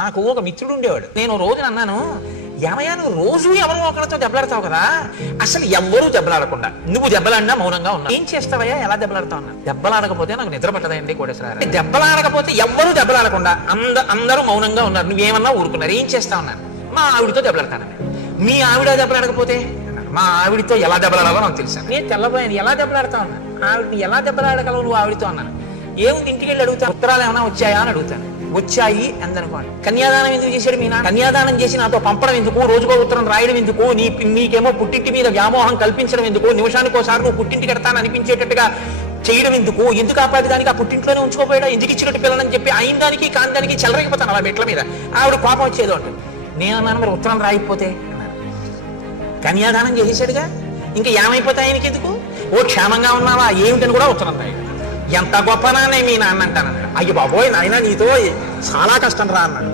నాకు ఒక మిత్రుడు ఉండేవాడు. నేను రోజున అన్నాను, ఏమయ్యా నువ్వు రోజు ఎవరో ఒకరితో దెబ్బలాడతావు కదా, అసలు ఎవ్వరూ దెబ్బలాడకుండా నువ్వు దెబ్బలాడినా మౌనంగా ఉన్నా ఏం చేస్తావయ్యా, ఎలా దెబ్బలాడతావు అన్నా. దెబ్బలాడకపోతే నాకు నిద్ర పట్టదండి కోటేశ్వరరావు. దెబ్బలాడకపోతే ఎవ్వరూ దెబ్బలాడకుండా అందరూ మౌనంగా ఉన్నారు, నువ్వేమన్నా ఊరుకున్నారు, ఏం చేస్తావు అన్నాను. మా ఆవిడితో దెబ్బలాడతాను. మీ ఆవిడ దెబ్బలాడకపోతే మా ఆవిడితో ఎలా దెబ్బలాడాలో నాకు తెలుసు. నేను తెల్లబోయాను, ఎలా దెబ్బలాడతావు అన్నా. ఆవిడని ఎలా దెబ్బలాడగలవు నువ్వు ఆవిడితో అన్నాను. ఏముంది ఇంటికి వెళ్ళి అడుగుతాను, ఉత్తరాలు ఏమైనా వచ్చాయా అని అడుగుతాను. వచ్చాయి అందనుకోండి. కన్యాదానం ఎందుకు చేశాడు మీ నాన్న? కన్యాదానం చేసి నాతో పంపడం ఎందుకు, రోజుకో ఉత్తరం రాయడం ఎందుకు, నీకేమో పుట్టింటి మీద వ్యామోహం కల్పించడం ఎందుకు, నిమిషానికోసారి నువ్వు పుట్టింటికి ఎడతాను అనిపించేటట్టుగా చేయడం ఎందుకు, ఎందుకు ఆపాది దానికి, ఆ పుట్టింట్లోనే ఉంచుకోపోయాడా, ఎందుకు ఇచ్చినట్టు పిల్లలని చెప్పి అయిన దానికి కాని దానికి చెలరైపోతాను అలా మెట్ల మీద. ఆవిడ కోపం వచ్చేదో అంటుంది. నేను అన్నాను, మరి ఉత్తరం రాయిపోతే అన్నాను. కన్యాదానం చేసేసాడుగా, ఇంకా ఏమైపోతాయి ఆయనకి ఎందుకు, ఓ క్షేమంగా ఉన్నావా ఏమిటని కూడా ఉత్తరం రాయడు. ఎంత గొప్పనానే మీ నాన్న అంటాను. అయ్యి బాబోయ్ నాయన నీతో చాలా కష్టం రా అన్నాడు.